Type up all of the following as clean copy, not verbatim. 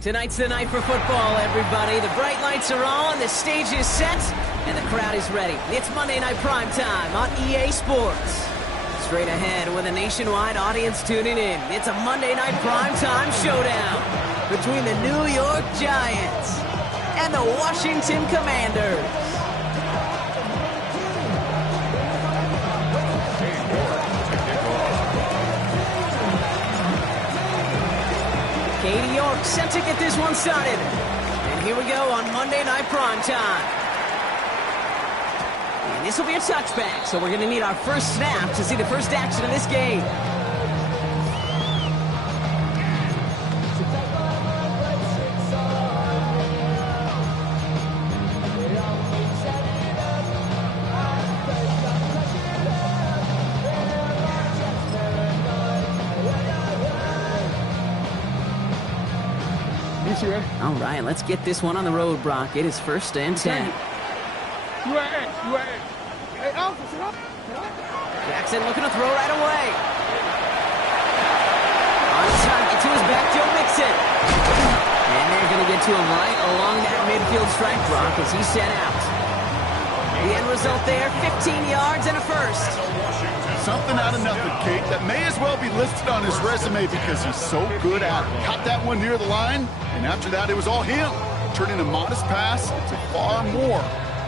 Tonight's the night for football, everybody. The bright lights are on, the stage is set, and the crowd is ready. It's Monday Night Prime Time on EA Sports. Straight ahead with a nationwide audience tuning in. It's a Monday Night Prime Time showdown between the New York Giants and the Washington Commanders. Katie York set to get this one started. And here we go on Monday Night Prime Time. And this will be a touchback, so we're going to need our first snap to see the first action of this game. All right, let's get this one on the road, Brock. It is 1st and 10. Jackson looking to throw right away. On target to his back, Joe Mixon. And they're going to get to him right along that midfield stripe, Brock, as he's sent out. The end result there, 15 yards and a first. Something out of nothing, Kate, that may as well be listed on his resume because he's so good at it. Caught that one near the line, and after that, it was all him. Turning a modest pass into far more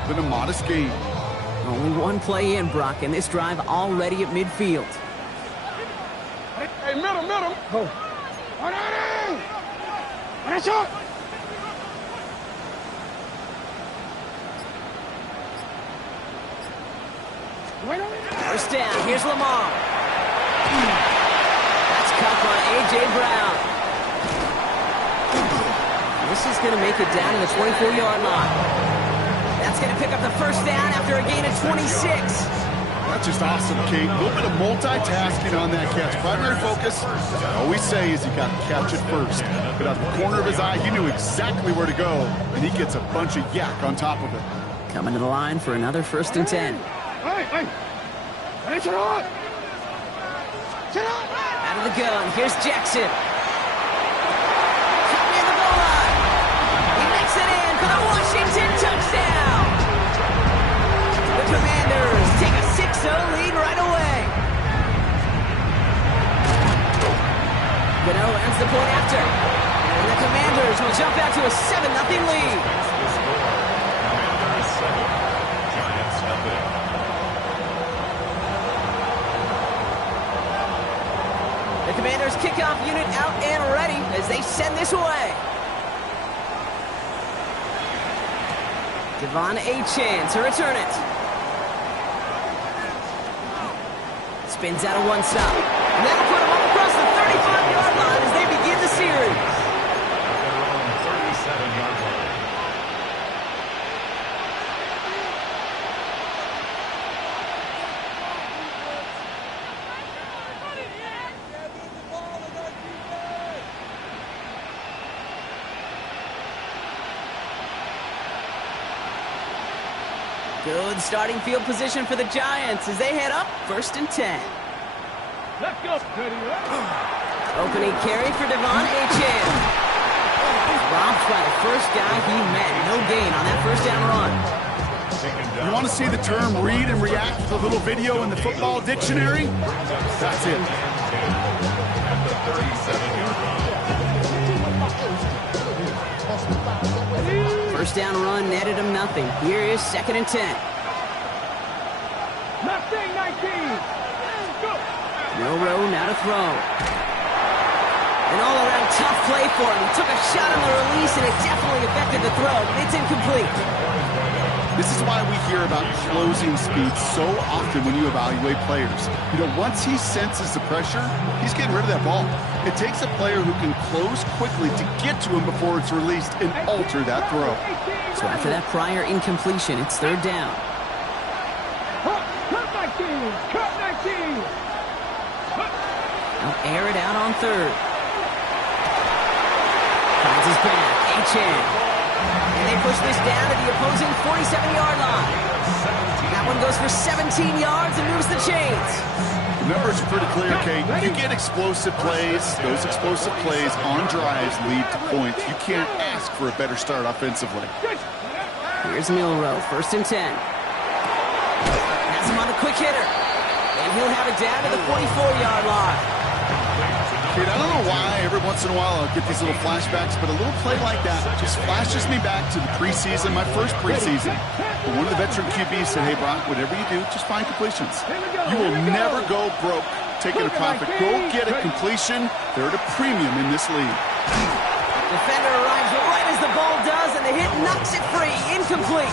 than a modest game. Only one play in, Brock, and this drive already at midfield. Hey, middle. Go. First down, here's Lamar. That's caught by A.J. Brown. This is going to make it down to the 24-yard line. That's going to pick up the first down after a gain of 26. That's just awesome, Kate. A little bit of multitasking on that catch. Primary focus, as I always say, is you got to catch it first. But out the corner of his eye, he knew exactly where to go, and he gets a bunch of yak on top of it. Coming to the line for another 1st and 10. Hey, sit on! Out of the gun, here's Jackson. Cut near the goal line. He makes it in for the Washington touchdown. The Commanders take a 6-0 lead right away. Gano ends the point after. And the Commanders will jump out to a 7-0 lead. The Commanders kickoff unit out and ready as they send this away. Devon Achane to return it. Spins out of one side. And that'll put him up across the 35-yard line as they begin the series. Good starting field position for the Giants as they head up 1st and 10. Let's go. Opening carry for Devon Achane. Robbed by the first guy he met. No gain on that first down run. You want to see the term read and react to the little video in the football dictionary? That's it. First down run netted him nothing. Here is 2nd and 10. Mustang 19. Go. Milroe now to throw. An all-around tough play for him. He took a shot on the release, and it definitely affected the throw, but it's incomplete. This is why we hear about closing speed so often when you evaluate players. You know, once he senses the pressure, he's getting rid of that ball. It takes a player who can close quickly to get to him before it's released and alter that throw. So after that prior incompletion, it's 3rd down. Cut 19. They'll air it out on 3rd. Finds his back, Achane. And they push this down to the opposing 47-yard line. That one goes for 17 17 yards and moves the chains. The numbers are pretty clear, Kate. You get explosive plays. Those explosive plays on drives lead to points. You can't ask for a better start offensively. Here's Milroe, 1st and 10. Has him on the quick hitter. And he'll have it down to the 44-yard line. Kate, I don't know why every once in a while I'll get these little flashbacks, but a little play like that just flashes me back to the preseason, my first preseason. But one of the veteran QBs said, hey, Brock, whatever you do, just find completions. You will never go broke taking a profit. Go get a completion. They're at a premium in this league. Defender arrives right as the ball does, and the hit knocks it free. Incomplete.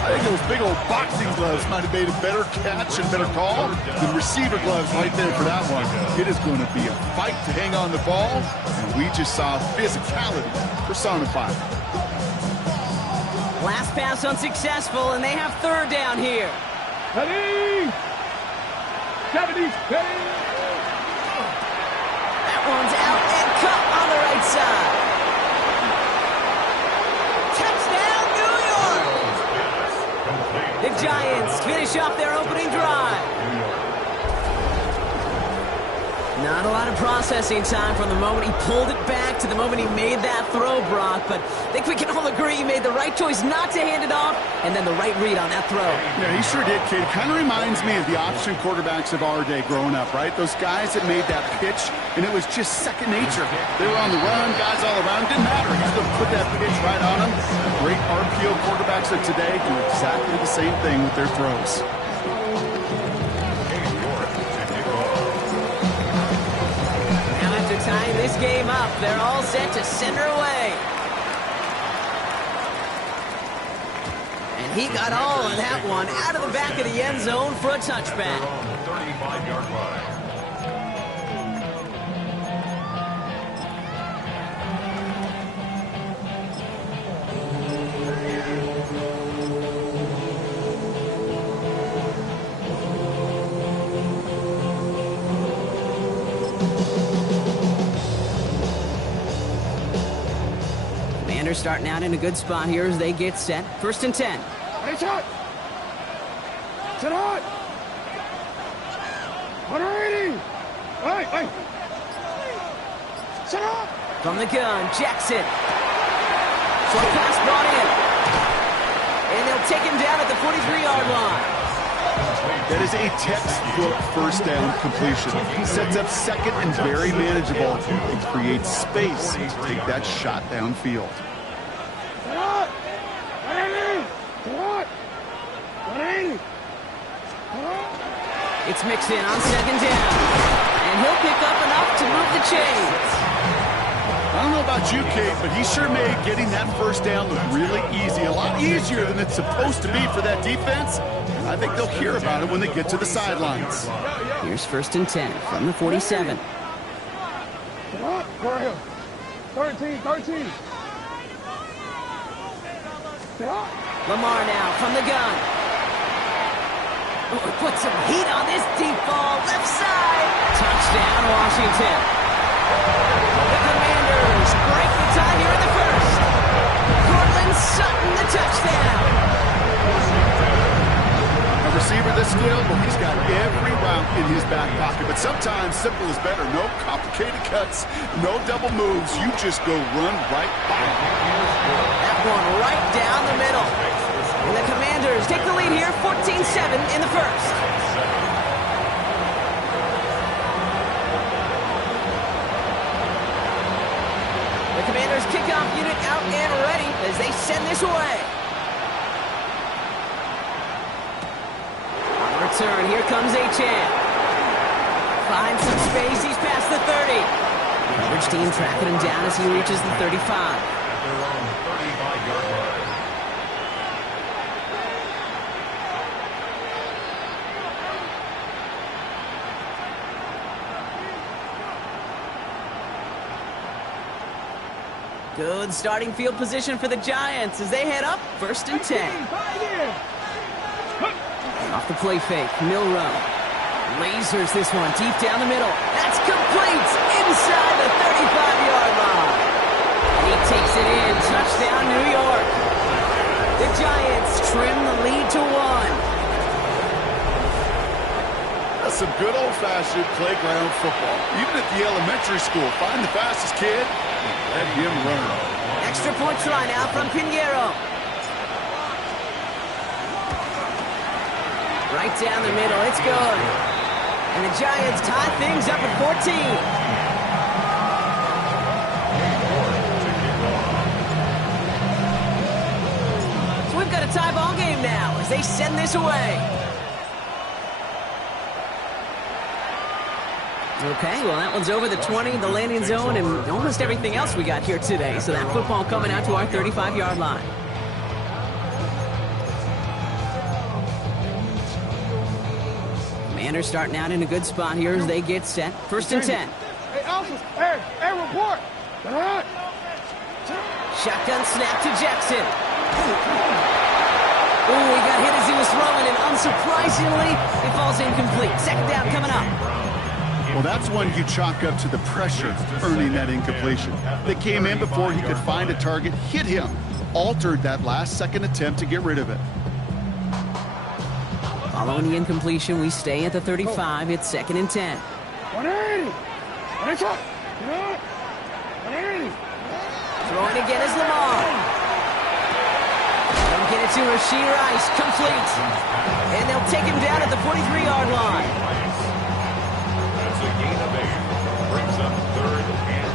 I think those big old boxing gloves might have made a better catch and better call than receiver gloves right there for that one. It is going to be a fight to hang on the ball, and we just saw physicality personified. Last pass unsuccessful, and they have 3rd down here. Ready? 70s, ready? That one's out and cut on the right side. Touchdown, New York! The Giants finish off their opening drive. Not a lot of processing time from the moment he pulled it back to the moment he made that throw, Brock. But I think we can all agree he made the right choice not to hand it off, and then the right read on that throw. Yeah, he sure did, kid. Kind of reminds me of the option quarterbacks of our day growing up, right? Those guys that made that pitch, and it was just second nature. They were on the run, guys all around. Didn't matter. He's going to put that pitch right on them. Great RPO quarterbacks of today do exactly the same thing with their throws. Tying this game up, they're all set to center away. And he got all of that one out of the back of the end zone for a touchback. 35-yard line. Starting out in a good spot here as they get set. 1st and 10. Hey, shot! Sit hot! 180! Hey! Sit hot! From the gun, Jackson. Short pass brought in. And they'll take him down at the 43-yard line. That is a textbook 1st down completion. Sets up 2nd and very manageable and creates space to take that shot downfield. It's mixed in on 2nd down. And he'll pick up enough to move the chains. I don't know about you, Kate, but he sure made getting that 1st down look really easy. A lot easier than it's supposed to be for that defense. And I think they'll hear about it when they get to the sidelines. Here's 1st and 10 from the 47. 13. Lamar now from the gun. Oh, put some heat on this deep ball. Left side. Touchdown, Washington. The Commanders break the tie here in the 1st. Cortland Sutton, the touchdown. A receiver this skilled, well, he's got every route in his back pocket. But sometimes simple is better. No complicated cuts, no double moves. You just go run right by him. That one right down the middle. And the Commanders take the lead here, 14-7 in the 1st. The Commanders kickoff unit out and ready as they send this away. On the return, here comes Achane. Finds some space, he's past the 30. Coverage team tracking him down as he reaches the 35. Good starting field position for the Giants as they head up 1st and 10. Off the play fake, Milroe lasers this one deep down the middle. That's complete inside the 35-yard line. And he takes it in. Touchdown, New York. The Giants trim the lead to 1. some good old-fashioned playground football. Even at the elementary school, find the fastest kid and let him run. Extra point try now from Pinheiro. Right down the middle, it's good. And the Giants tie things up at 14. So we've got a tie ball game now as they send this away. Okay, well, that one's over the 20, the landing zone, and almost everything else we got here today. So that football coming out to our 35-yard line. Commanders starting out in a good spot here as they get set. First and 10. Hey, officers. Hey, report. Shotgun snap to Jackson. Oh, he got hit as he was throwing, and unsurprisingly, it falls incomplete. Second down coming up. Well, that's one you chalk up to the pressure earning that incompletion. They came in before he could find a target, hit him, altered that last-second attempt to get rid of it. Following the incompletion, we stay at the 35. It's second and 10. 180. Throwing again is Lamar. They'll get it to Rashee Rice, complete. And they'll take him down at the 43-yard line. That's a gain of 8. Brings up 3rd and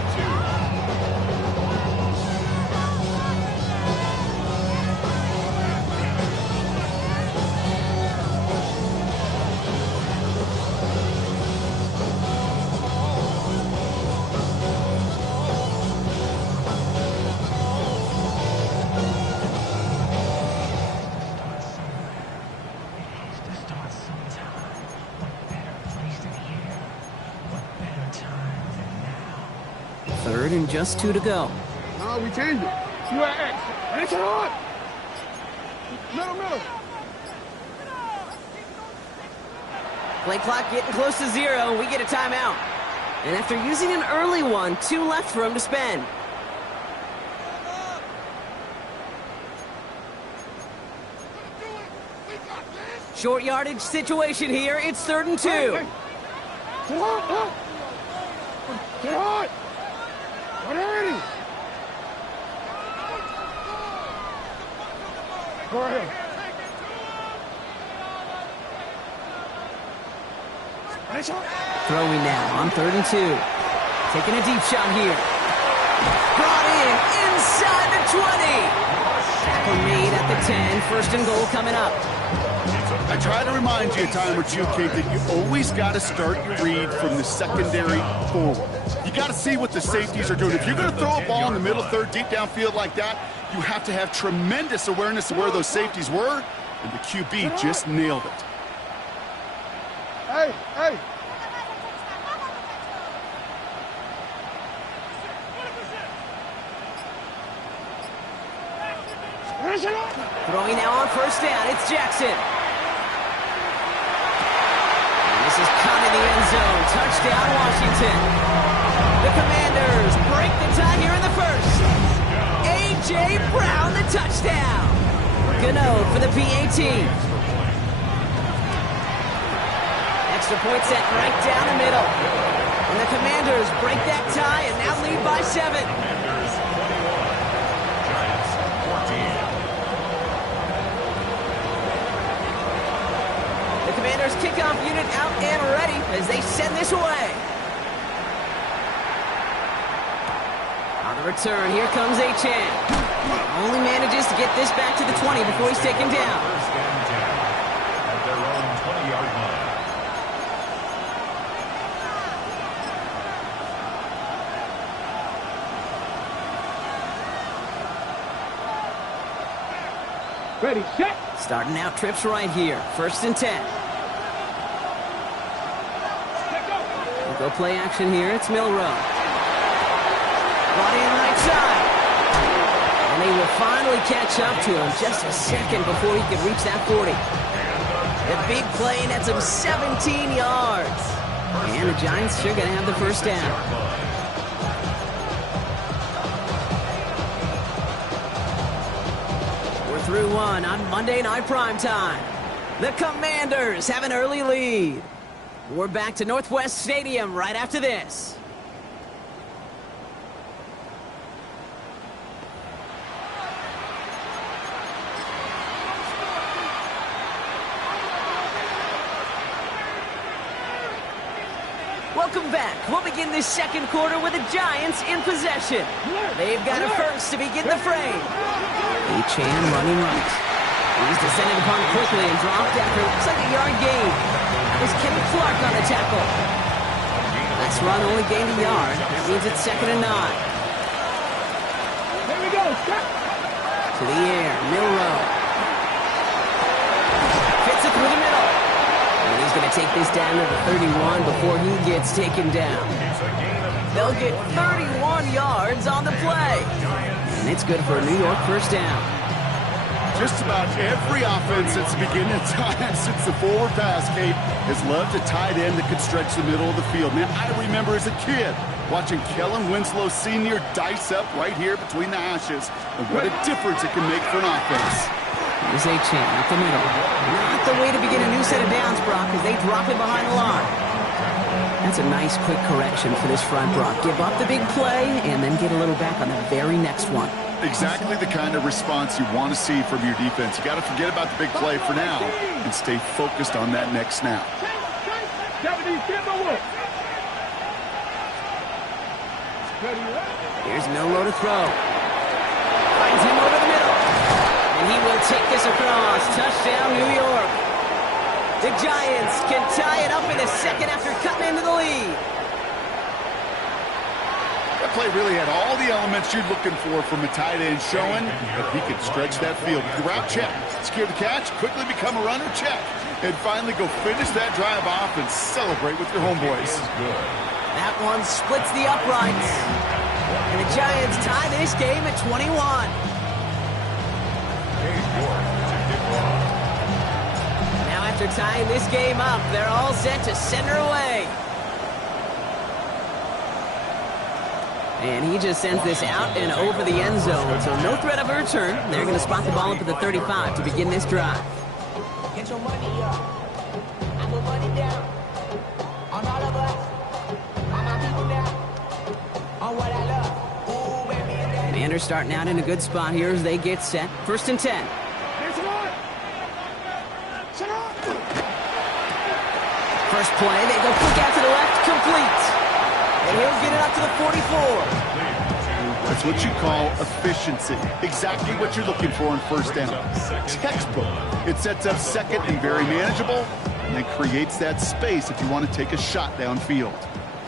3rd and just 2 to go. No, we changed it. You at X. And it's hard. Middle. Play clock getting close to 0. We get a timeout. And after using an early one, 2 left for him to spend. Short yardage situation here. It's 3rd and 2. Hey. Get hard. 180. Go ahead. Throwing now on 3rd and 2. Taking a deep shot here. Brought in inside the 20. Tackle made at the 10. 1st and goal coming up. I try to remind you a time or two, Kate, that you always got to start your read from the secondary forward. You got to see what the safeties are doing. If you're going to throw a ball in the middle third, deep downfield like that, you have to have tremendous awareness of where those safeties were, and the QB just nailed it. Hey. Throwing now on 1st down. It's Jackson. And this is caught in the end zone. Touchdown, Washington. The Commanders break the tie here in the 1st. A.J. Brown, the touchdown. Gano for the PAT. Extra point set right down the middle. And the Commanders break that tie and now lead by 7. Commanders kickoff unit out and ready as they send this away. On the return, here comes Achane. Only manages to get this back to the 20 before he's taken down. 1st and 10 at their own 20-yard line. Ready, set. Starting out trips right here. 1st and 10. We'll go play action here. It's Milroe. Brought in right side. And they will finally catch up to him just a second before he can reach that 40. The big play, and that's him 17 yards. And the Giants sure going to have the 1st down. Through 1 on Monday Night Primetime. The Commanders have an early lead. We're back to Northwest Stadium right after this. Welcome back. We'll begin this second quarter with the Giants in possession. They've got it first to begin the frame. Achane running right. He's descended upon quickly and dropped after it looks like a yard gain. That was Kenny Clark on the tackle. Last run only gained a yard. That means it's 2nd and 9. Here we go. To the air, Milroe. Fits it through the middle. And he's going to take this down to the 31 before he gets taken down. They'll get 31 yards on the play. And it's good for a New York first down. Just about every offense that's beginning time since the forward pass, Kate, has loved a tight end that could stretch the middle of the field. Man, I remember as a kid watching Kellen Winslow Sr. dice up right here between the hashes. And what a difference it can make for an offense. Here's Achane at the middle. Not the way to begin a new set of downs, Brock, as they drop it behind the line. That's a nice quick correction for this front, Brock. Give up the big play and then get a little back on the very next one. Exactly the kind of response you want to see from your defense. You got to forget about the big play for now and stay focused on that next snap. Here's Milroe to throw. Finds him over the middle. And he will take this across. Touchdown, New York. The Giants can tie it up in a second after cutting into the lead. That play really had all the elements you're looking for from a tight end, showing that he could stretch that field. The route, check. Secure the catch, quickly become a runner, check. And finally go finish that drive off and celebrate with your homeboys. That one splits the uprights. And the Giants tie this game at 21. Now after tying this game up, they're all set to send her away. And he just sends this out and over the end zone, so no threat of a return. They're going to spot the ball up at the 35 to begin this drive. Get your money up. I put money down. On all of us. On my people now. On what I love. Ooh, baby. Commanders starting out in a good spot here as they get set. 1st and 10. First play, they go quick out to the left, complete. And he'll get it up to the 44. That's what you call efficiency. Exactly what you're looking for in first down. Textbook. It sets up second and very manageable, and then creates that space if you want to take a shot downfield.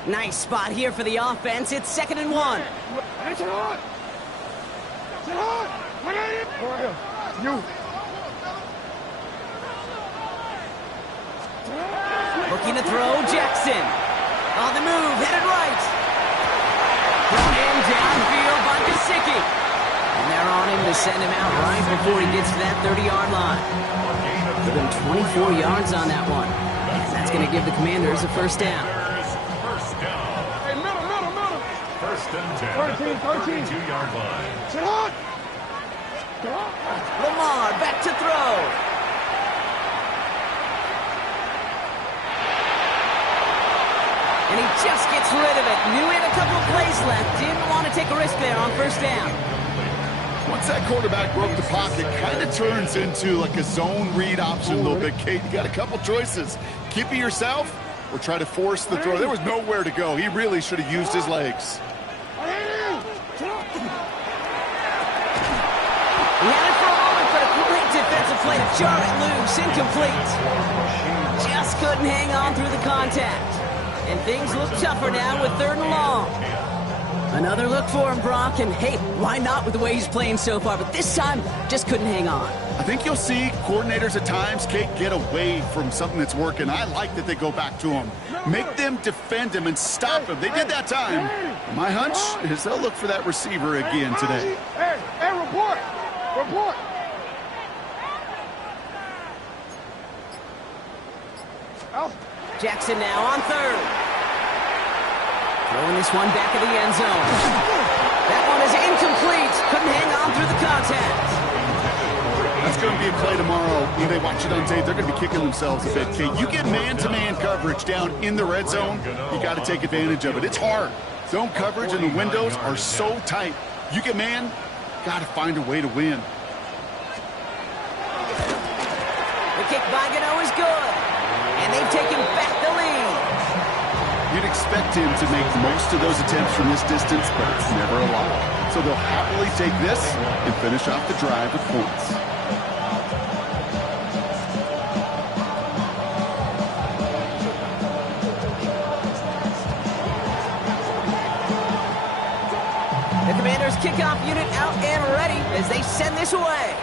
Nice spot here for the offense. It's 2nd and 1. Looking to throw, Jackson. On the move, headed right. Brought in downfield by Gesicki. And they're on him to send him out right before he gets to that 30-yard line. Give him 24 yards on that one. And that's going to give the Commanders a first down. Hey, middle. First and 10. 32-yard line. Sit hot. Lamar back to throw. And he just gets rid of it. Knew he had a couple of plays left. Didn't want to take a risk there on first down. Once that quarterback broke the pocket, kind of turns into like a zone read option a little bit, Kate. You got a couple choices. Keep it yourself or try to force the throw. There was nowhere to go. He really should have used his legs. He had it for a moment, but a great defensive play to jar it loose. Incomplete. Just couldn't hang on through the contact. And things look tougher now with 3rd and long. Another look for him, Brock, and hey, why not with the way he's playing so far? But this time, just couldn't hang on. I think you'll see coordinators at times, Kate, get away from something that's working. I like that they go back to him. Make them defend him and stop him. They did that time. My hunch is they'll look for that receiver again today. Hey, report. Jackson now on 3rd. Throwing this one back of the end zone. That one is incomplete. Couldn't hang on through the contact. That's going to be a play tomorrow. When they watch it on tape, they're going to be kicking themselves a bit. Okay, you get man-to-man coverage down in the red zone, you got to take advantage of it. It's hard. Zone coverage and the windows are so tight. You get man, got to find a way to win. The kick by Gano is good. And they've taken back the lead. You'd expect him to make most of those attempts from this distance, but it's never a lot. So they'll happily take this and finish off the drive with points. The Commanders' kickoff unit out and ready as they send this away.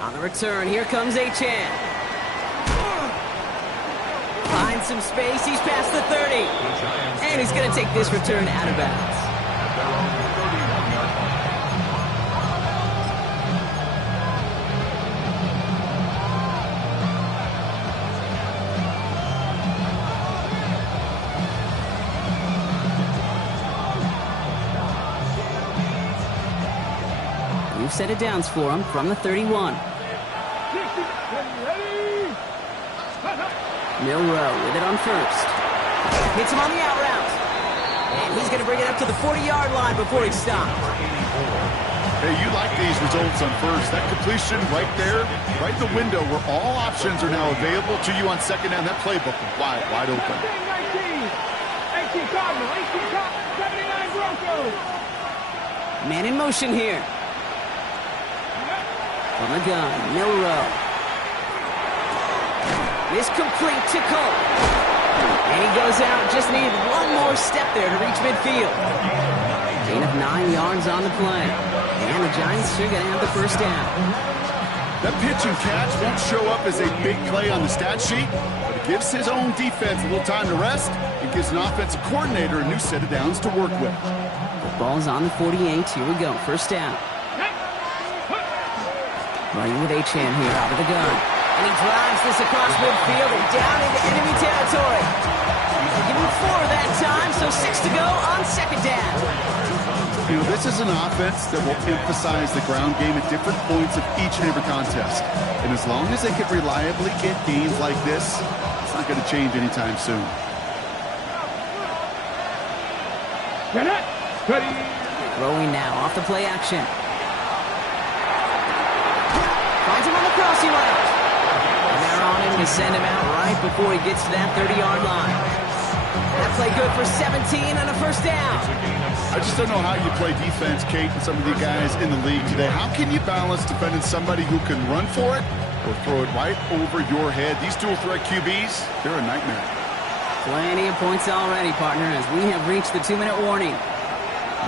On the return, here comes Achane. Finds some space, he's past the 30. And he's going to take this return out of bounds. New set of downs for him from the 31. Milroe with it on first. Hits him on the out route. And he's going to bring it up to the 40-yard line before he stops. Hey, you like these results on first. That completion right there, right in the window where all options are now available to you on second down. That playbook wide open. 18 Cardinal, 79 Broncos. Man in motion here. From the gun, Milroe. This complete to Cole. And he goes out, just need one more step there to reach midfield. Gain of 9 yards on the play. And the Giants are going to have the first down. That pitch and catch won't show up as a big play on the stat sheet, but it gives his own defense a little time to rest and gives an offensive coordinator a new set of downs to work with. The ball's on the 48. Here we go. First down. Running with Achane here out of the gun. And he drives this across midfield and down into enemy territory. Give him 4 that time, so 6 to go on second down. You know, this is an offense that will emphasize the ground game at different points of each and every contest. And as long as they can reliably get gains like this, it's not going to change anytime soon. Throwing now off the play action. Finds him on the crossing route. And they're on him to send him out right before he gets to that 30-yard line. That play good for 17 and a first down. I just don't know how you play defense, Kate, and some of the guys in the league today. How can you balance defending somebody who can run for it or throw it right over your head? These dual threat QBs, they're a nightmare. Plenty of points already, partner, as we have reached the 2-minute warning.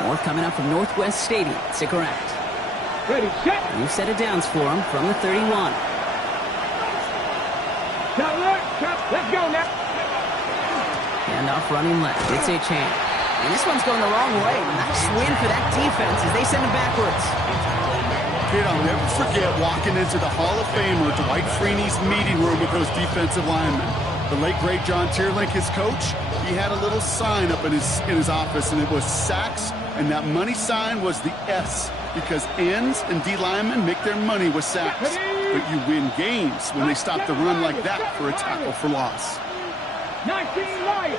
More coming up from Northwest Stadium. Stick around. Ready, set. New set of downs for him from the 31. Let's go now. Handoff running left. It's Achane. And this one's going the wrong way. Nice win for that defense as they send him backwards. Kid, I'll never forget walking into the Hall of Famer Dwight Freeney's meeting room with those defensive linemen. The late, great John Tierlink, his coach, he had a little sign up in his office, and it was sacks, and that money sign was the S, because ends and D linemen make their money with sacks. But you win games when they stop the run like that for a tackle for loss. 19 right.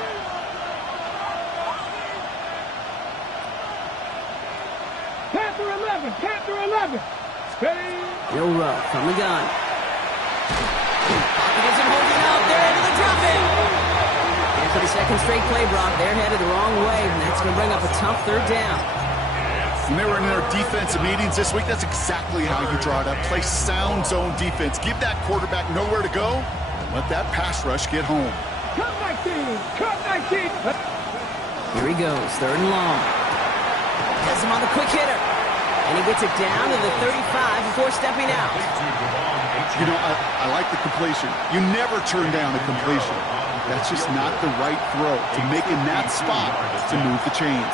Panther 11. Steady. Milroe from the gun. Pocket isn't holding out. They're into the drop in. And for the second straight play, Brock, they're headed the wrong way, and that's going to bring up a tough third down. When they were in their defensive meetings this week, that's exactly how you draw it up. Play sound zone defense. Give that quarterback nowhere to go. Let that pass rush get home. Cut 19. Here he goes, third and long. Has him on the quick hitter. And he gets it down to the 35 before stepping out. You know, I like the completion. You never turn down a completion. That's just not the right throw to make in that spot to move the chains.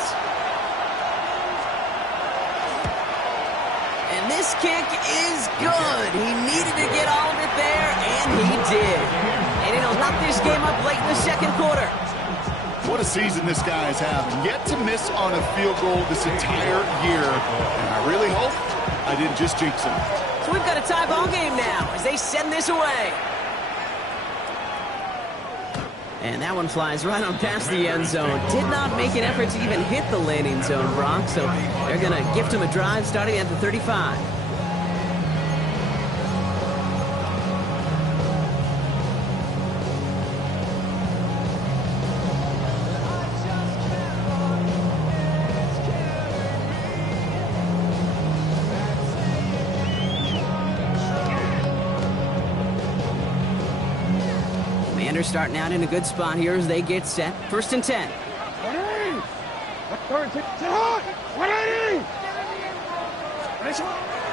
And this kick is good. He needed to get all of it there, and he did. And it'll knock this game up late in the second quarter. What a season this guy is having. Yet to miss on a field goal this entire year. And I really hope I didn't just jinx him. So we've got a tie ball game now as they send this away. And that one flies right on past the end zone. Did not make an effort to even hit the landing zone, Brock. So they're going to gift him a drive starting at the 35. Commanders starting out in a good spot here as they get set. 1st and 10. 180.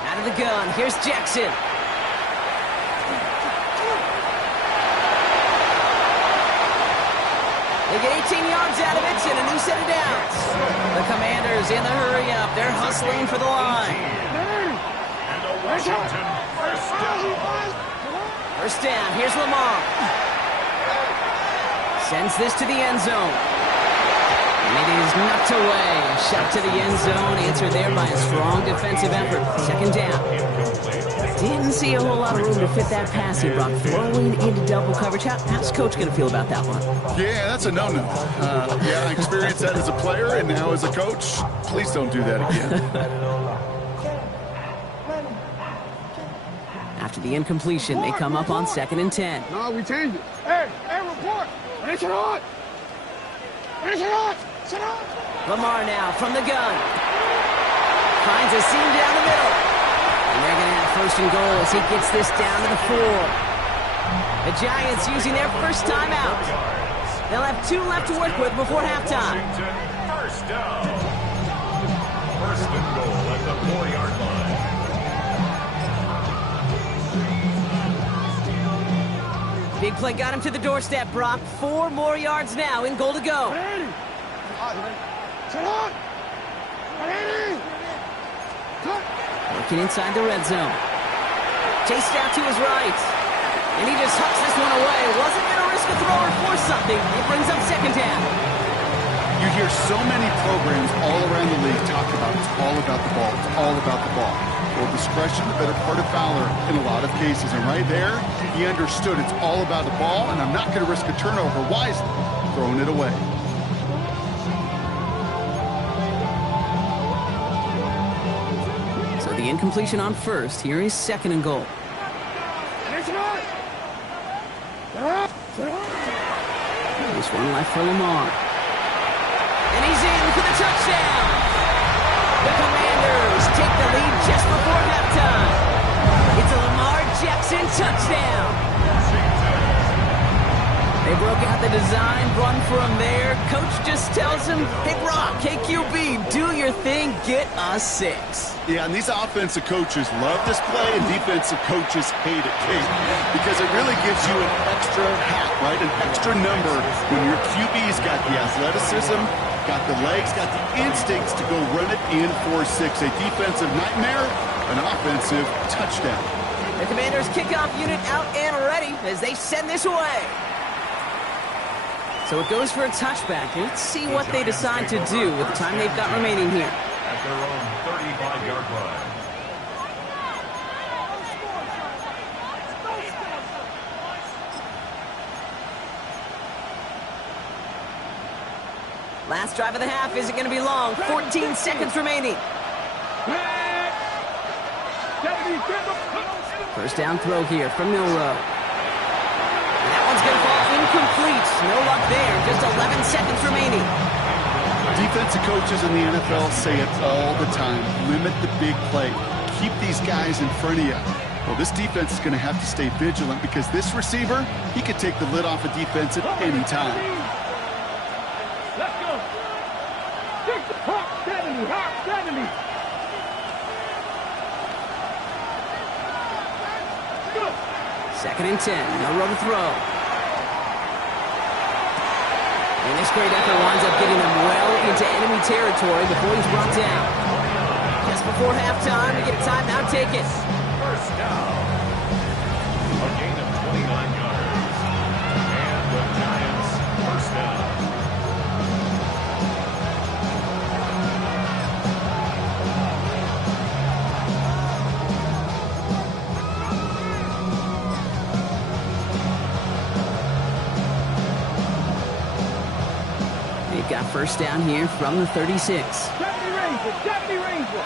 Out of the gun. Here's Jackson. They get 18 yards out of it and a new set of downs. The Commanders in the hurry up. They're hustling for the line. And the Washington first down. First down. Here's Lamar. Sends this to the end zone. And it is knocked away. A shot to the end zone. Answered there by a strong defensive effort. 2nd down. Didn't see a whole lot of room to fit that passing block. Throwing into double coverage. How's Coach going to feel about that one? Yeah, that's a no-no. Yeah, I experienced that as a player and now as a coach. Please don't do that again. After the incompletion, they come up on 2nd and 10. No, we changed it. Hey, report. It's on. Lamar now from the gun. Finds a seam down the middle. And they're going to have 1st and goal as he gets this down to the 4. The Giants using their first timeout. They'll have 2 left to work with before halftime. Washington first down. 1st and goal at the 4-yard line. Big play got him to the doorstep, Brock. 4 more yards now in goal to go. Working inside the red zone. Chased out to his right. And he just hucks this one away. Wasn't going to risk a throw or force something. It brings up 2nd down. You hear so many programs all around the league talk about it's all about the ball. It's all about the ball. Well, discretion, the better part of Fowler in a lot of cases. And right there, he understood it's all about the ball, and I'm not going to risk a turnover wisely, throwing it away. So the incompletion on 1st. Here is 2nd and goal. This one left for Lamar. And he's in for the touchdown. The Commanders take the lead just before halftime. It's a Lamar Jackson touchdown. They broke out the design run for him there. Coach just tells him, hey, Brock, hey, QB, do your thing, get a 6. Yeah, and these offensive coaches love this play, and defensive coaches hate it, because it really gives you an extra hat, right, an extra number when your QB's got the athleticism, got the legs, got the instincts to go run it in for 6. A defensive nightmare, an offensive touchdown. The Commanders' kickoff unit out and ready as they send this away. So it goes for a touchback. Let's see what they decide to do with the time they've got remaining here. At their own 35-yard line. Last drive of the half isn't going to be long. 14 seconds remaining. First down throw here from Milroe. And that one's going to fall incomplete. No luck there. Just 11 seconds remaining. Defensive coaches in the NFL say it all the time. Limit the big play. Keep these guys in front of you. Well, this defense is going to have to stay vigilant because this receiver, he could take the lid off a defense at any time. Let's go. Hot 70, hot 70. Go. 2nd and 10. Milroe to throw. And this great effort winds up getting them well into enemy territory before he's brought down. Just before halftime, we get a timeout. Take it. First down. A gain of 29 yards. And the Giants first down. They've got first down here from the 36. Deputy Ranger.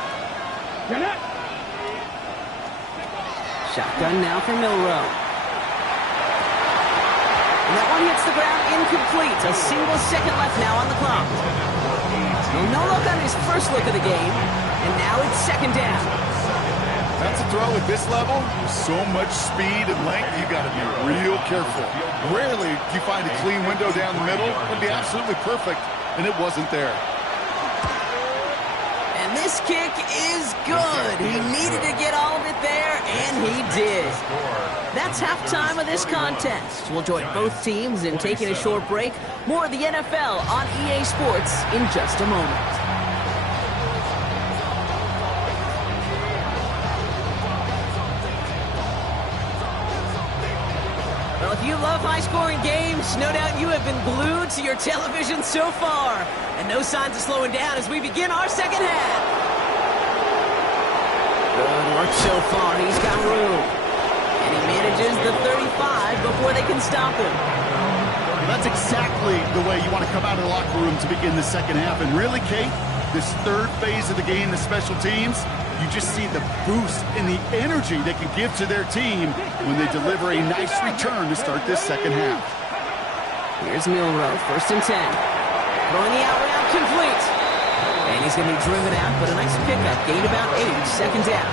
You're not. Shotgun now for Milroe. And that one hits the ground incomplete. A single second left now on the clock. Well, no look on his first look of the game. And now it's second down. That's a throw at this level. So much speed and length, you got to be real careful. Rarely do you find a clean window down the middle. It'd be absolutely perfect, and it wasn't there. And this kick is good. He needed to get all of it there, and he did. That's halftime of this contest. We'll join both teams in taking a short break. More of the NFL on EA Sports in just a moment. Well, if you love high-scoring games, no doubt you have been glued to your television so far. And no signs of slowing down as we begin our second half. Good work so far. He's got room. And he manages the 35 before they can stop him. That's exactly the way you want to come out of the locker room to begin the second half. And really, Kate, this third phase of the game, the special teams, you just see the boost and the energy they can give to their team when they deliver a nice return to start this second half. Here's Milroe, first and 10. Throwing the out route complete. And he's going to be driven out, but a nice pickup. Gain about 8, second down.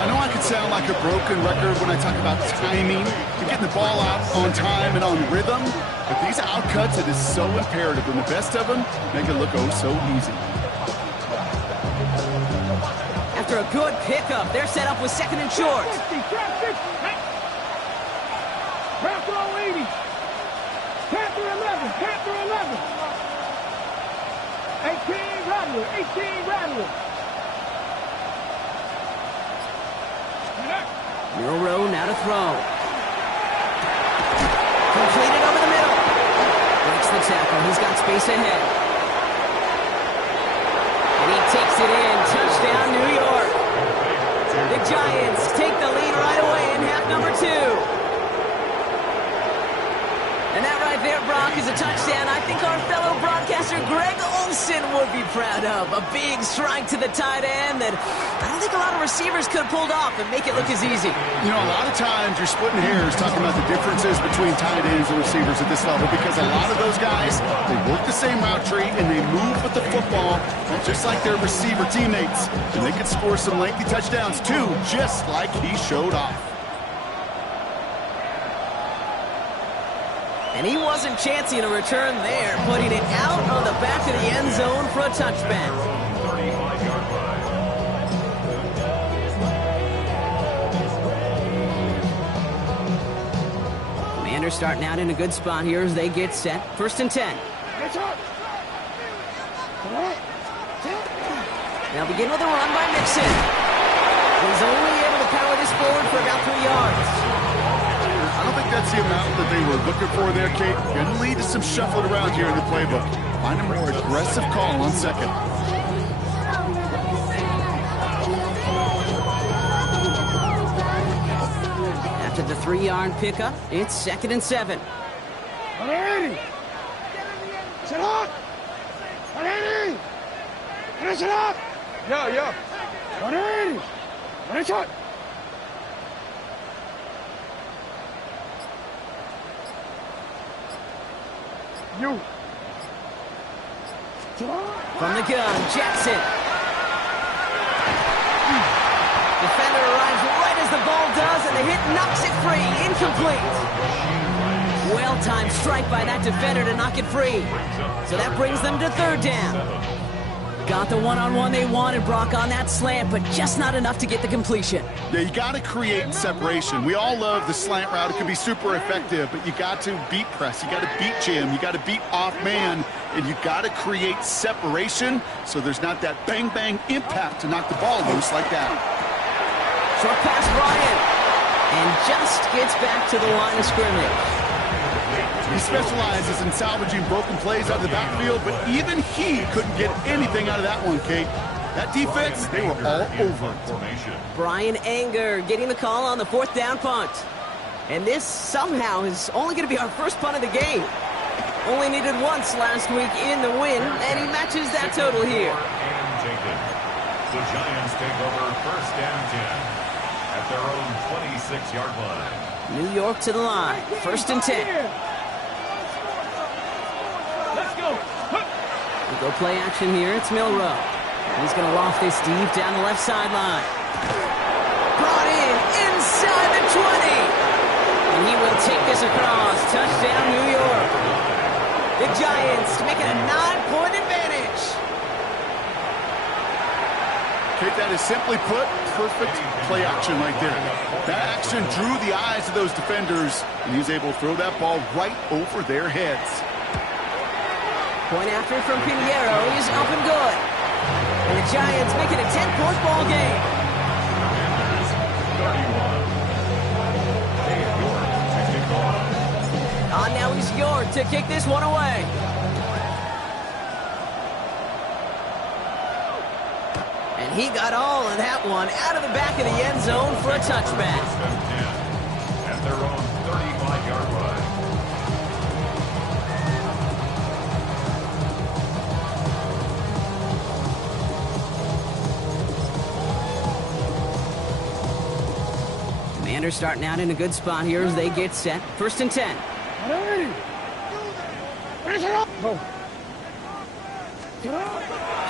I know I could sound like a broken record when I talk about timing and getting the ball out on time and on rhythm, but these out cuts, it is so imperative, and the best of them make it look oh so easy. After a good pickup, they're set up with second and short. 60, trap 60. Hey. Trap throw 80. Panther 11. Panther 11. 18 Rattler. 18 Rattler. Milroe now to throw. Completed over the middle. Breaks the tackle. He's got space ahead. And he takes it in. Touchdown, New York. The Giants take the lead right away in half number 2. And that right there, Brock, is a touchdown I think our fellow broadcaster Greg Olsen would be proud of. A big strike to the tight end that I don't think a lot of receivers could have pulled off and make it look as easy. You know, a lot of times you're splitting hairs talking about the differences between tight ends and receivers at this level because a lot of those guys, they work the same route tree and they move with the football just like their receiver teammates. And they can score some lengthy touchdowns too, just like he showed off. And he wasn't chancing a return there, putting it out on the back of the end zone for a touchback. 35-yard line. Commanders starting out in a good spot here as they get set. First and 10. They'll begin with a run by Mixon. He's only able to power this forward for about 3 yards. I don't think that's the amount that they were looking for there, Kate. Going to lead to some shuffling around here in the playbook. Find a more aggressive call on second. After the 3-yard pickup, it's second and 7. 180. Sit up. 180. Finish it up. Yeah. 180. Finish it. You. From the gun, Jackson. Defender arrives right as the ball does, and the hit knocks it free. Incomplete. Well-timed strike by that defender to knock it free. So that brings them to third down. Got the one-on-one they wanted, Brock, on that slant, but just not enough to get the completion. Yeah, you got to create separation. We all love the slant route. It can be super effective, but you got to beat press. You got to beat jam. You got to beat off man, and you got to create separation so there's not that bang-bang impact to knock the ball loose like that. Short pass, Ryan, and just gets back to the line of scrimmage. He specializes in salvaging broken plays out of the backfield, but even he couldn't get anything out of that one, Kate. That defense, they were all over it. Brian Anger getting the call on the 4th down punt. And this somehow is only going to be our first punt of the game. Only needed once last week in the win, and he matches that total here. And Jenkins. The Giants take over 1st and 10 at their own 26-yard line. New York to the line. 1st and 10. Let's go. We go play action here. It's Milroe. He's going to loft this deep down the left sideline. Brought in inside the 20. And he will take this across. Touchdown, New York. The Giants make it a 9-point advantage. Kate, that is simply put, perfect play action right there. That action drew the eyes of those defenders, and he was able to throw that ball right over their heads. Point after from Pinheiro is up and good. And the Giants make it a 10-point ball game. 31. Dave York to kick off. Now he's York to kick this one away. And he got all of that one out of the back of the end zone for a touchback. 1st and 10 at their own 35-yard line. Commanders starting out in a good spot here as they get set. 1st and 10. Go.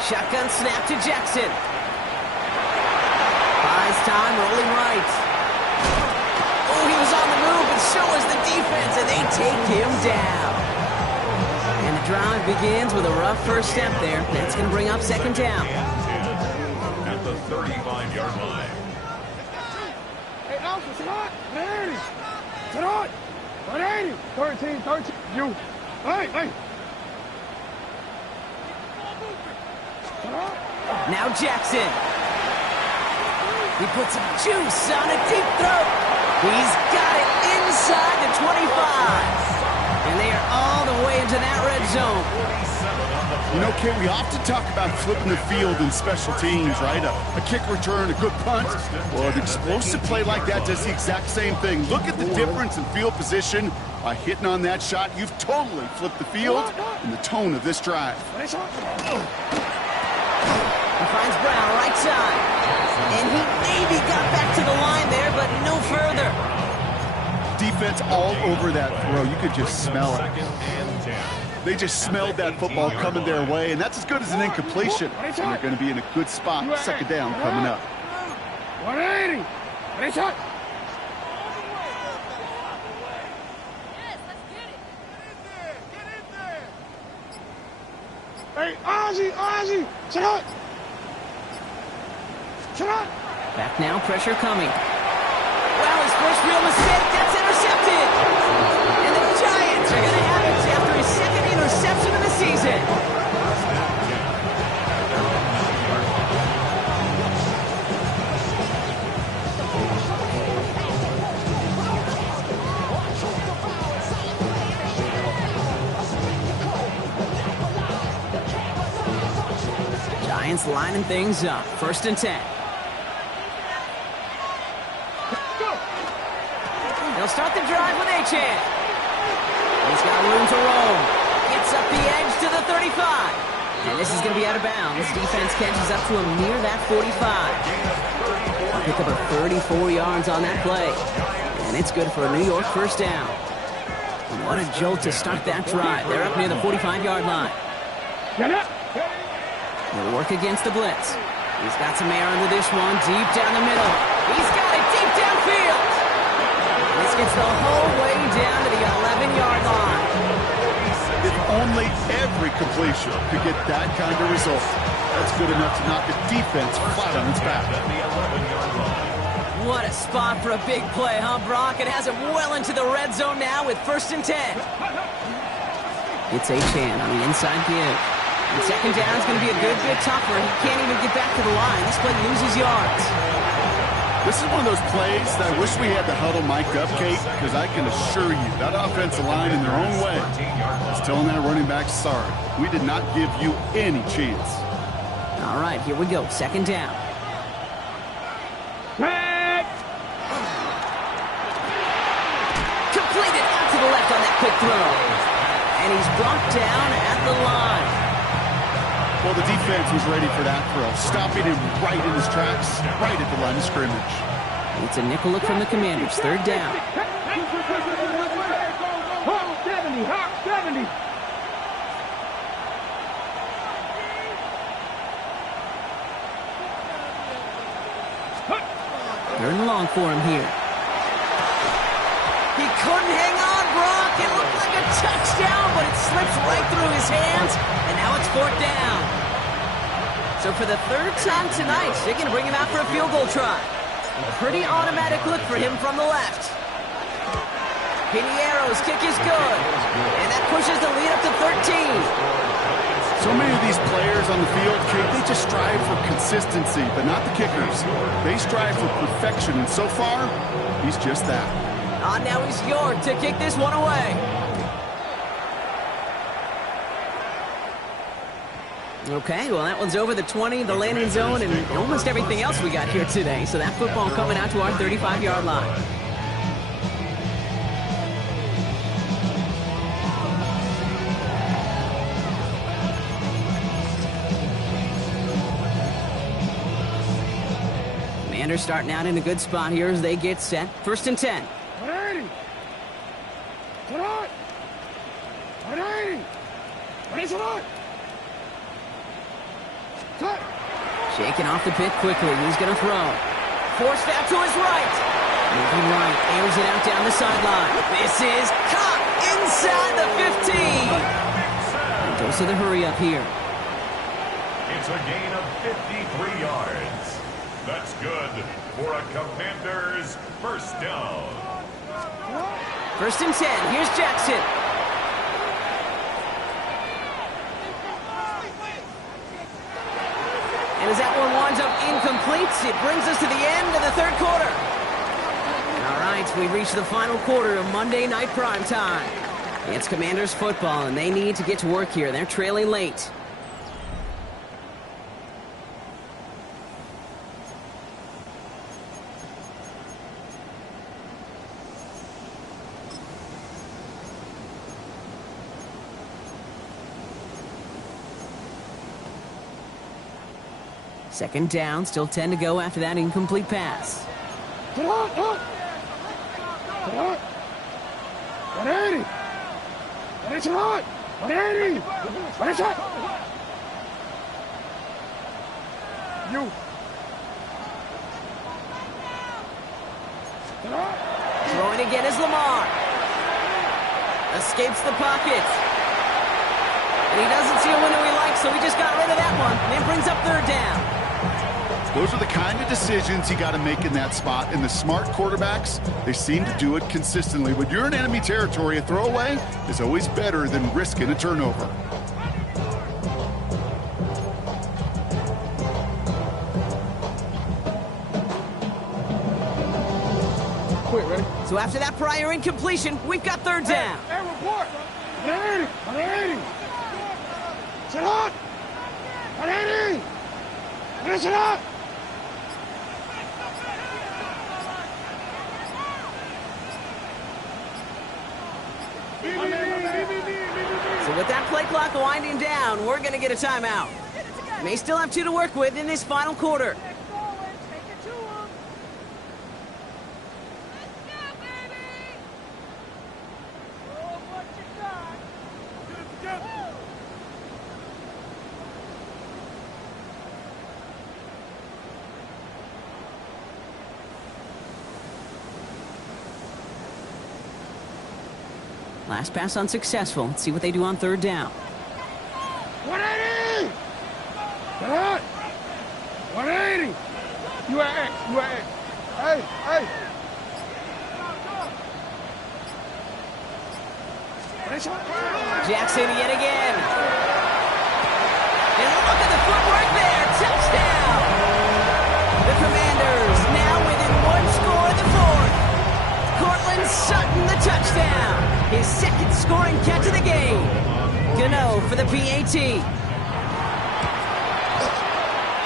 Shotgun snap to Jackson. Buys time, rolling right. Oh, he was on the move, and so was the defense, and they take him down. And the drive begins with a rough first step there. That's going to bring up 2nd down. At the 35-yard line. Hey, Alpha, sit on. 180. Sit on. 180. 13. You. Hey. Sit on. Now Jackson. He puts some juice on a deep throw. He's got it inside the 25. And they are all the way into that red zone. You know, Kate, we often talk about flipping the field in special teams, right? A kick return, a good punt. Well, an explosive play like that does the exact same thing. Look at the difference in field position. By hitting on that shot, you've totally flipped the field and the tone of this drive. He finds Brown right side. And he maybe got back to the line there, but no further. Defense all over that throw. You could just smell it. 2nd and 10. They just smelled that football coming their way, and that's as good as an incompletion. And they're going to be in a good spot. 2nd down coming up. 180. Ready, shot. Hey, Ozzy, sit up. Back now, pressure coming. Well, his first real mistake gets intercepted. And the Giants are going to have it after his 2nd interception of the season. Giants lining things up. 1st and 10. They'll start the drive with Achane. He's got room to roam. Gets up the edge to the 35. And this is going to be out of bounds. Defense catches up to him near that 45. Pick up a 34 yards on that play. And it's good for a New York 1st down. What a jolt to start that drive. They're up near the 45-yard line. They'll work against the blitz. He's got some air under this one, deep down the middle. He's got it deep downfield. And this gets the whole way down to the 11-yard line. If only every completion could get that kind of result. That's good enough to knock the defense flat on its back. What a spot for a big play, huh, Brock? It has him well into the red zone now with 1st and 10. It's Achane on the inside give. And 2nd down is going to be a good bit tougher. He can't even get back to the line. This play loses yards. This is one of those plays that I wish we had the huddle mic'd up, Kate, because I can assure you that offensive line in their own way is telling that running back, sorry, we did not give you any chance. All right, here we go. 2nd down. Completed out to the left on that quick throw. and he's brought down at the line. Well, the defense was ready for that throw, stopping him right in his tracks, right at the line of scrimmage. It's a nickel look from the Commanders. 3rd down. Hawk 70, Hawk 70. They're in long for him here. He couldn't hang on, Brock. It looked like a touchdown, but it slips right through his hands, and now it's 4th down. So for the 3rd time tonight, they're going to bring him out for a field goal try. A pretty automatic look for him from the left. Piniero's kick is good, and that pushes the lead up to 13. So many of these players on the field, Kate, they just strive for consistency, but not the kickers. They strive for perfection, and so far, he's just that. Now he's York to kick this one away. Okay, well, that one's over the 20, the landing zone, and almost everything else we got here today. So that football coming out to our 35-yard line. Commanders starting out in a good spot here as they get set. 1st and 10. 180. Tonight. 180. 180. Shaking off the pit quickly. He's going to throw. Forced out to his right. Moving right. Airs it out down the sideline. This is caught inside the 15. And goes to the hurry up here. It's a gain of 53 yards. That's good for a Commanders 1st down. 1st and 10. Here's Jackson. And as that one winds up incomplete, it brings us to the end of the 3rd quarter. All right, we've reached the final quarter of Monday Night Primetime. It's Commanders football, and they need to get to work here. They're trailing late. Second down, still 10 to go after that incomplete pass. Get on, up. Get on. 180. 180. 180. 180. You. Get on. Throwing again is Lamar. Escapes the pocket. And he doesn't see a window he likes, so he just got rid of that one. And it brings up 3rd down. Those are the kind of decisions you got to make in that spot. And the smart quarterbacks, they seem to do it consistently. When you're in enemy territory, a throwaway is always better than risking a turnover. Quick, ready? So after that prior incompletion, we've got 3rd down. Hey, report. 180. 180. Sit up. 180. Sit up. So with that play clock winding down, we're going to get a timeout. May still have 2 to work with in this final quarter. Last pass unsuccessful. Let's see what they do on 3rd down. 180! Get out! 180! You are X. You are X. Hey, hey! Jackson yet again. And look at the footwork there. Touchdown! The Commanders now within 1 score in the 4th. Cortland Sutton the touchdown. His 2nd scoring catch of the game. Gano for the PAT.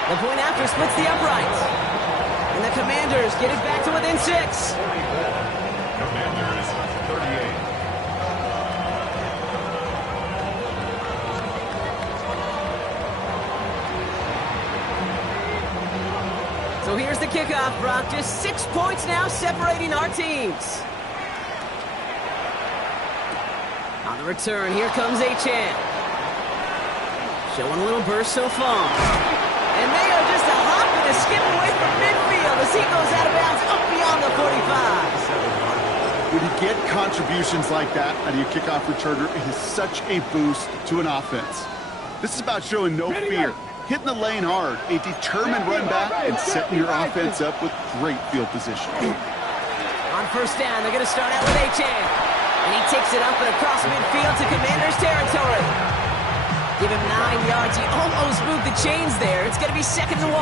The point after splits the uprights. And the Commanders get it back to within 6. Commanders 38. kickoff, Brock. Just 6 points now separating our teams. On the return, here comes Achane. Showing a little burst so far. And they are just a hop and a skip away from midfield as he goes out of bounds up beyond the 45. When you get contributions like that out of your kickoff returner, it is such a boost to an offense. This is about showing no fear, hitting the lane hard, a determined run back, and setting your offense up with great field position. On first down, they're going to start out with Achane. And he takes it up and across midfield to Commanders territory. Give him 9 yards. He almost moved the chains there. It's going to be 2nd and 1.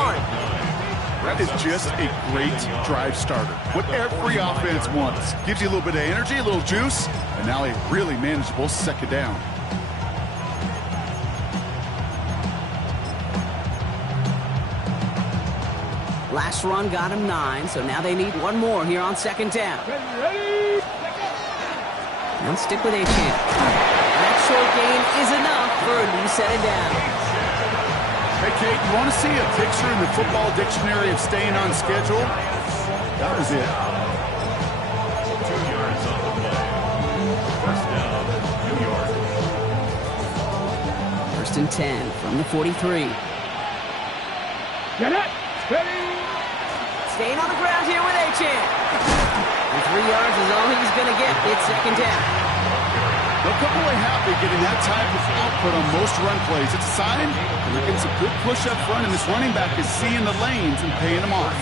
That is just a great drive starter. What every offense wants. Gives you a little bit of energy, a little juice, and now a really manageable 2nd down. Last run got him 9, so now they need one more here on 2nd down. They'll stick with Achane. That short gain is enough for a new set of downs. Hey, Kate, you want to see a picture in the football dictionary of staying on schedule? That was it. 2 yards on the play. First down, New York. 1st and 10 from the 43. Get it. Ready. Staying on the ground here with Achane. And 3 yards is all he's going to get. It's 2nd down. They'll come away happy getting that type of output on most run plays. It's a sign that they're getting some good push up front, and this running back is seeing the lanes and paying them off.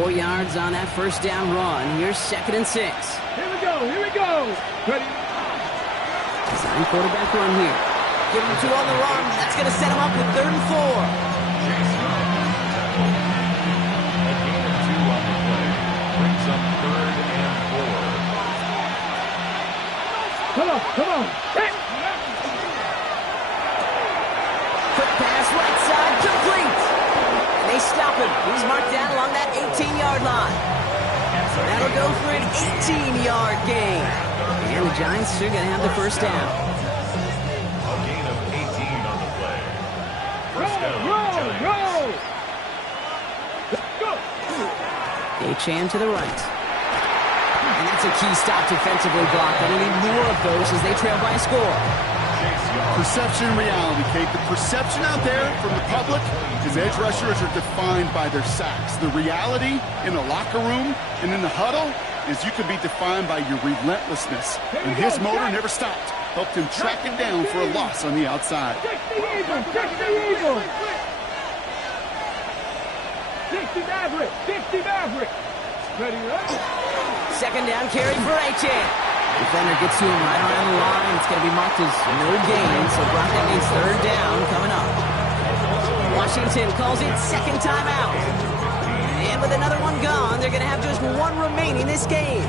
4 yards on that first down run. Here's 2nd and 6. Here we go. Here we go. Ready. Design quarterback run here. Give him 2 on the run. That's going to set him up with 3rd and 4. Come on. Hey. Quick pass right side, complete. And they stop him. He's marked down along that 18-yard line. That'll go for an 18-yard gain. And the Giants are going to have the first down. A gain of 18 on the play. First down, Giants. Roll. Let's go. Achane to the right. And that's a key stop defensively blocked. They need more of those as they trail by a score. Perception and reality, Kate. The perception out there from the public is edge rushers are defined by their sacks. The reality in the locker room and in the huddle is you can be defined by your relentlessness. And his motor never stopped. Helped him track it down for a loss on the outside. Check the eagle. Check the Maverick. Ready, right? 2nd down carry for Achane. Defender gets to him right around the line. It's going to be marked as no gain, so Brock, that means 3rd down coming up. Washington calls it 2nd timeout. And with another one gone, they're going to have just 1 remaining this game.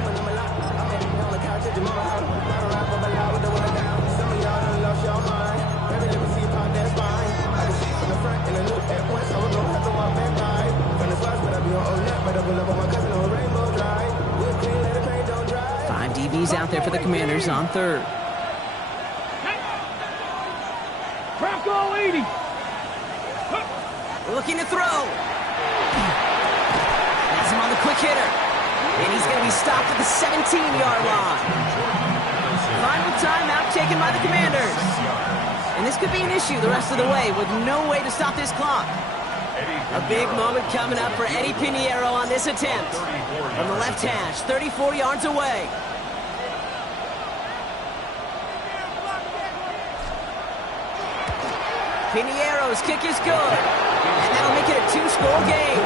Five DBs out there for the Commanders on 3rd. Bronco 80. Looking to throw. That's him on the quick hitter. And he's going to be stopped at the 17-yard line. Final timeout taken by the Commanders. And this could be an issue the rest of the way with no way to stop this clock. A big moment coming up for Eddie Piñeiro on this attempt. From the left hash, 34 yards away. Piñeiro's kick is good. And that'll make it a 2-score game.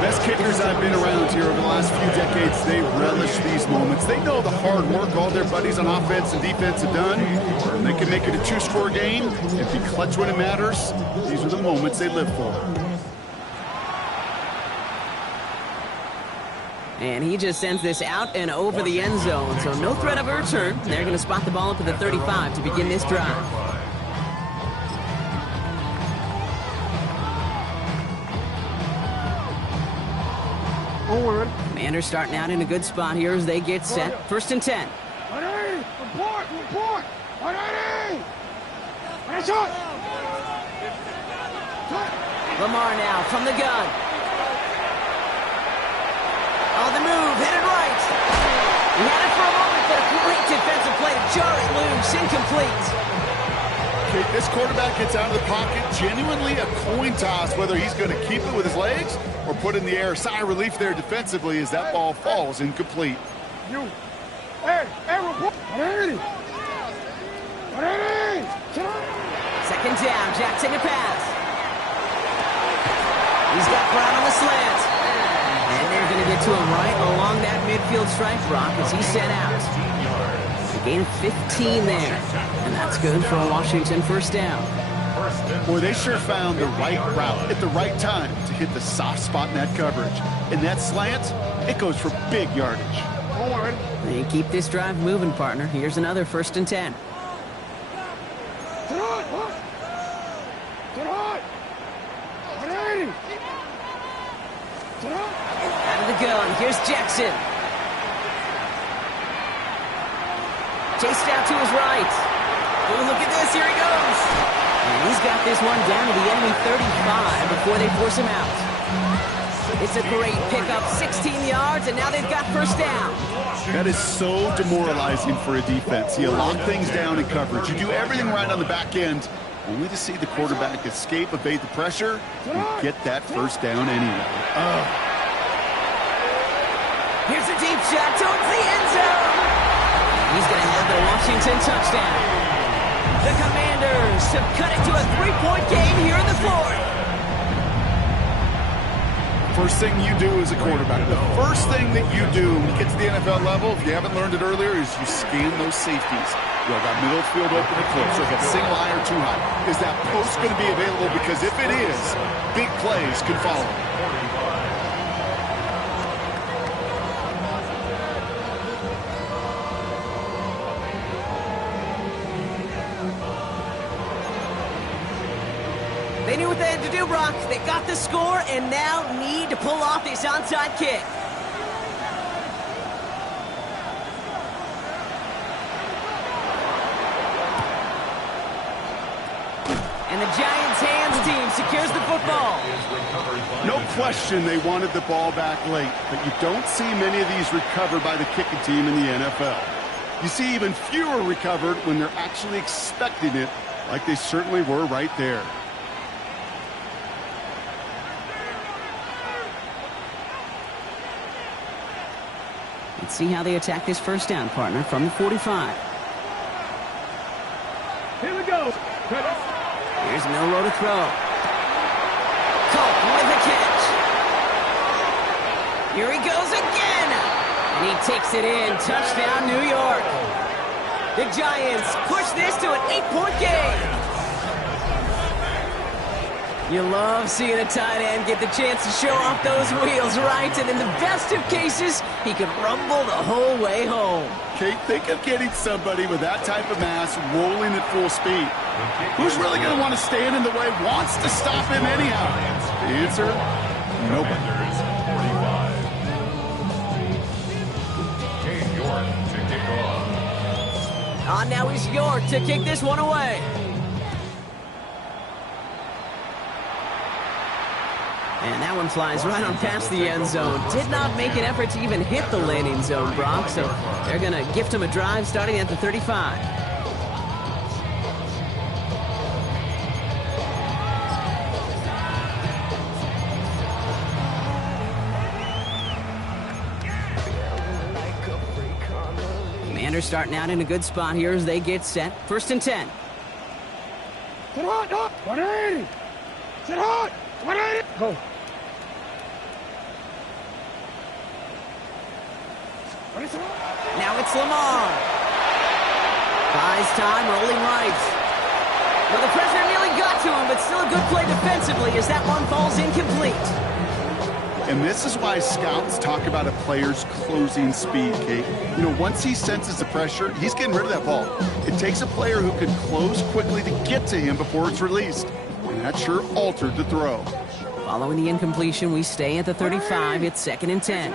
Best kickers I've been around here over the last few decades, they relish these moments. They know the hard work all their buddies on offense and defense have done. And they can make it a 2-score game and be clutch when it matters. These are the moments they live for. And he just sends this out and over the end zone. So no threat of a return. They're going to spot the ball up at the 35 to begin this drive. Commanders starting out in a good spot here as they get set. 1st and 10. 180. Report. 180. Lamar now from the gun. On the move, headed right. He had it for a moment, but a great defensive play to jar it loose. Incomplete. Okay, this quarterback gets out of the pocket, genuinely a coin toss, whether he's going to keep it with his legs or put it in the air. Sigh of relief there defensively as that ball falls incomplete. Second down, Jackson to pass. He's got Brown on the slant. And they're going to get to him right along that midfield stripe, Brock, as he's sent out. A gain of 15 there. And that's good for a Washington first down. Boy, they sure found the right route at the right time to hit the soft spot in that coverage. And that slant, it goes for big yardage. They keep this drive moving, partner. Here's another 1st and 10. Out of the gun, here's Jackson. Chased out to his right. Oh, look at this, here he goes. And he's got this one down to the enemy 35 before they force him out. It's a great pickup, 16 yards, and now they've got first down. That is so demoralizing for a defense. You lock things down in coverage. You do everything right on the back end, only to see the quarterback escape, evade the pressure, and get that first down anyway. Here's a deep shot towards the end zone. He's going to have the Washington touchdown. The Commanders have cut it to a 3-point game here in the 4th. First thing you do as a quarterback, the first thing that you do when you get to the NFL level, if you haven't learned it earlier, is you scan those safeties. You got middle field open or close, or got single high or too high. Is that post going to be available? Because if it is, big plays could follow. They knew what they had to do, Brock. They got the score and now need to pull off this onside kick. And the Giants' hands team secures the football. No question they wanted the ball back late, but you don't see many of these recovered by the kicking team in the NFL. You see even fewer recovered when they're actually expecting it, like they certainly were right there. Let's see how they attack this first down, partner, from the 45. Here we go. Here's Milroe to throw. Colt with a catch. Here he goes again. And he takes it in. Touchdown, New York. The Giants push this to an 8-point game. You love seeing a tight end get the chance to show off those wheels, right? And in the best of cases, he could rumble the whole way home. Kate, think of getting somebody with that type of mass rolling at full speed. Who's really going to want to stand in the way, wants to stop him anyhow? The answer, nobody. York to kick off. Now is York to kick this one away. And that one flies right on past the end zone. Did not make an effort to even hit the landing zone, Brock. So they're going to gift him a drive starting at the 35. Commanders starting out in a good spot here as they get set. 1st and 10. Sit hot, 180. Sit hot, 180. Go. Now it's Lamar. Buys time, rolling right. Well, the pressure nearly got to him, but still a good play defensively as that one falls incomplete. And this is why scouts talk about a player's closing speed, Kate. You know, once he senses the pressure, he's getting rid of that ball. It takes a player who can close quickly to get to him before it's released. And that sure altered the throw. Following the incompletion, we stay at the 35. It's 2nd and 10.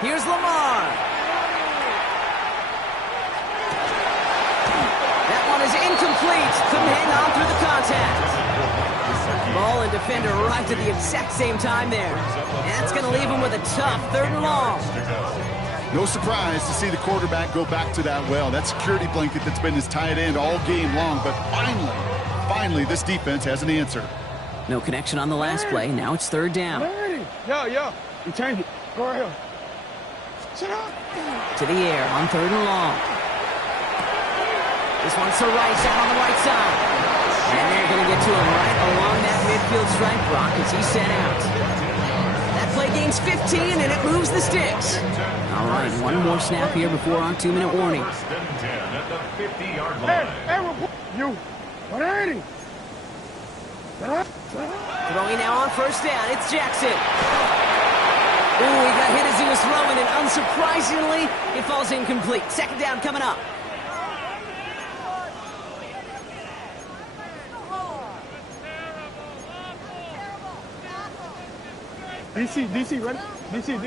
Here's Lamar. complete. Couldn't hang on through the contact. Ball and defender arrived at the exact same time there. And that's going to leave him with a tough 3rd and long. No surprise to see the quarterback go back to that well. That security blanket that's been his tight end all game long. But finally, this defense has an answer. No connection on the last play. Now it's 3rd down. Yo. You change it. Go right here. Sit up. To the air on 3rd and long. This one's to Rice out on the right side. And they're going to get to him right along that midfield stripe block as he's sent out. That play gains 15, and it moves the sticks. All right, one more snap here before our 2-minute warning. First and 10 at the 50-yard line. Hey, you. 180. Throwing now on 1st down, it's Jackson. Ooh, he got hit as he was throwing, and unsurprisingly, it falls incomplete. 2nd down coming up. DC, ready? DC. I'm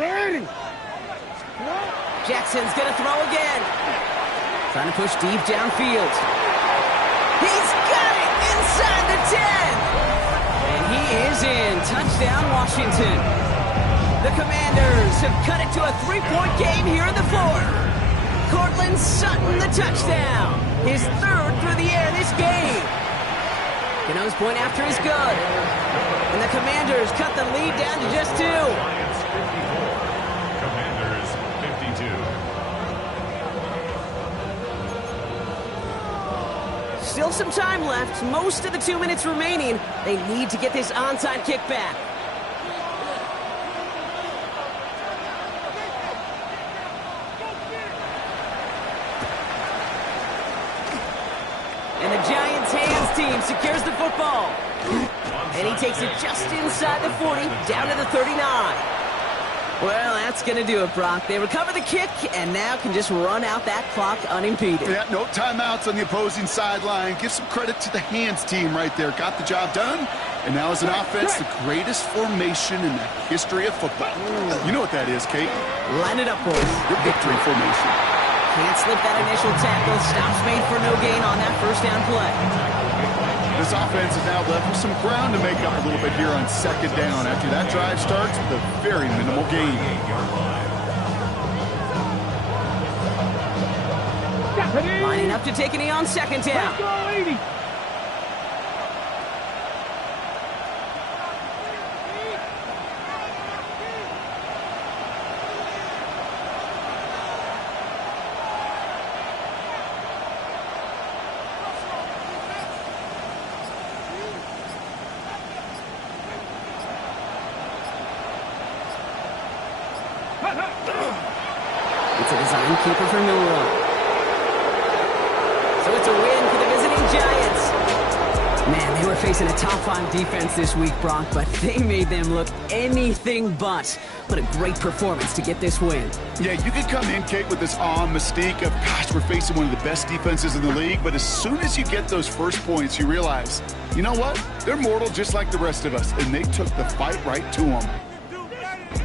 180. Jackson's going to throw again. Trying to push deep downfield. He's got it inside the 10. And he is in. Touchdown, Washington. The Commanders have cut it to a 3-point game here in the 4th. Cortland Sutton, the touchdown. His 3rd through the air this game. Gano's point after is good. And the Commanders cut the lead down to just 2. Lions 54. Commanders 52. Still some time left. Most of the 2 minutes remaining. They need to get this onside kick back. And the Giants' hands team secures the football. And he takes it just inside the 40, down to the 39. Well, that's going to do it, Brock. They recover the kick and now can just run out that clock unimpeded. Yeah, no timeouts on the opposing sideline. Give some credit to the hands team right there. Got the job done. And now as an offense, the greatest formation in the history of football. You know what that is, Kate? Line it up, boys. Your victory formation. Can't slip that initial tackle. Stops made for no gain on that 1st down play. This offense is now left with some ground to make up a little bit here on 2nd down after that drive starts with a very minimal gain. Lining up to take a knee on 2nd down. Let's go, 80. It's a design keeper for Milroe. So it's a win for the visiting Giants. Man, they were facing a top-5 defense this week, Brock, but they made them look anything but. What a great performance to get this win. Yeah, you could come in, Kate, with this awe and mystique of, gosh, we're facing one of the best defenses in the league, but as soon as you get those first points, you realize, you know what? They're mortal just like the rest of us, and they took the fight right to them.